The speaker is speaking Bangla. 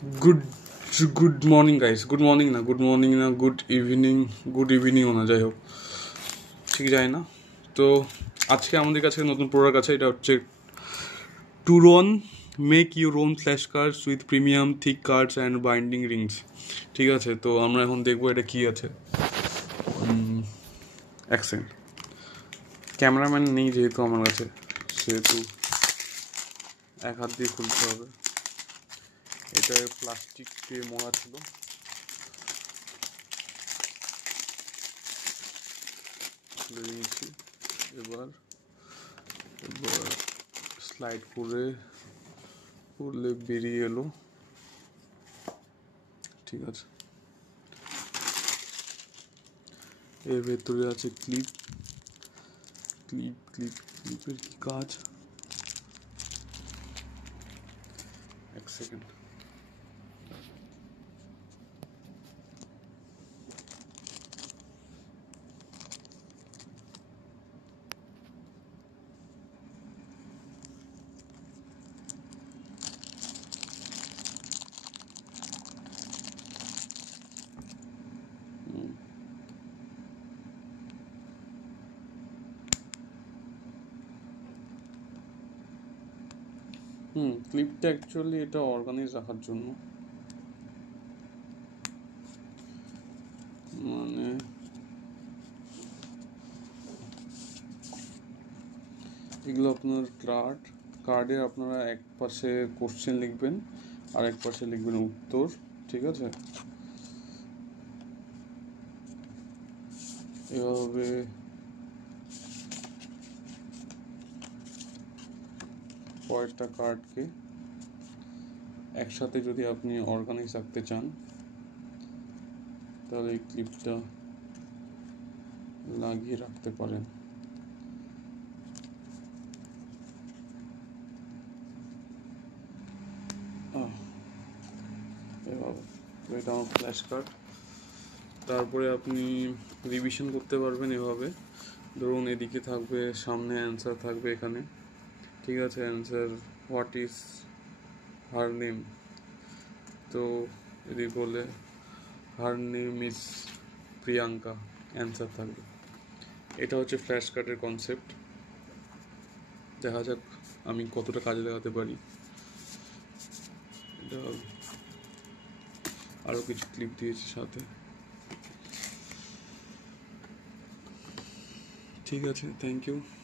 good good morning guys good morning ना गुड इवनिंग ना যাই হোক ঠিক যায় না তো আজকে আমাদের কাছে নতুন প্রোডাক্ট আছে এটা হচ্ছে টুরন make your own flash cards with premium thick cards and binding rings ঠিক আছে তো আমরা এখন দেখবো এটা কি আছে অ্যাকসেন্ট ক্যামেরাম্যান নেই যেহেতু আমার কাছে সেহেতু এক হাত দিয়ে খুলতে হবে এটা প্লাস্টিক দিয়ে মোড়া ছিল খুলে নিয়েছি এবার স্লাইড করলে বেরিয়ে এলো ঠিক আছে এর ভেতরে আছে ক্লিপের কি কাজ এক সেকেন্ড ক্লিপটা অ্যাকচুয়ালি এটা অর্গানাইজ রাখার জন্য মানে এগুলো আপনার কার্ডে আপনারা এক পাশে কোশ্চেন লিখবেন আর এক পাশে লিখবেন উত্তর ঠিক আছে এভাবে কয়েকটা কার্ডকে একসাথে যদি আপনি অর্গানাইজ রাখতে চান তাহলে এই ক্লিপটা লাগিয়ে রাখতে পারেন এটা আমার ফ্ল্যাশ কার্ড তারপরে আপনি রিভিশন করতে পারবেন এভাবে ধরুন এদিকে থাকবে সামনে অ্যান্সার থাকবে এখানে ঠিক আছে answer what is her name তো এদিকে বলে her name is Priyanka answer থাকবে এটা হচ্ছে ফ্ল্যাশ কার্ডের কনসেপ্ট দেখা যাক আমি কতটা কাজে লাগাতে পারি এটা আরও কিছু ক্লিপ দিয়েছি সাথে ঠিক আছে থ্যাংক ইউ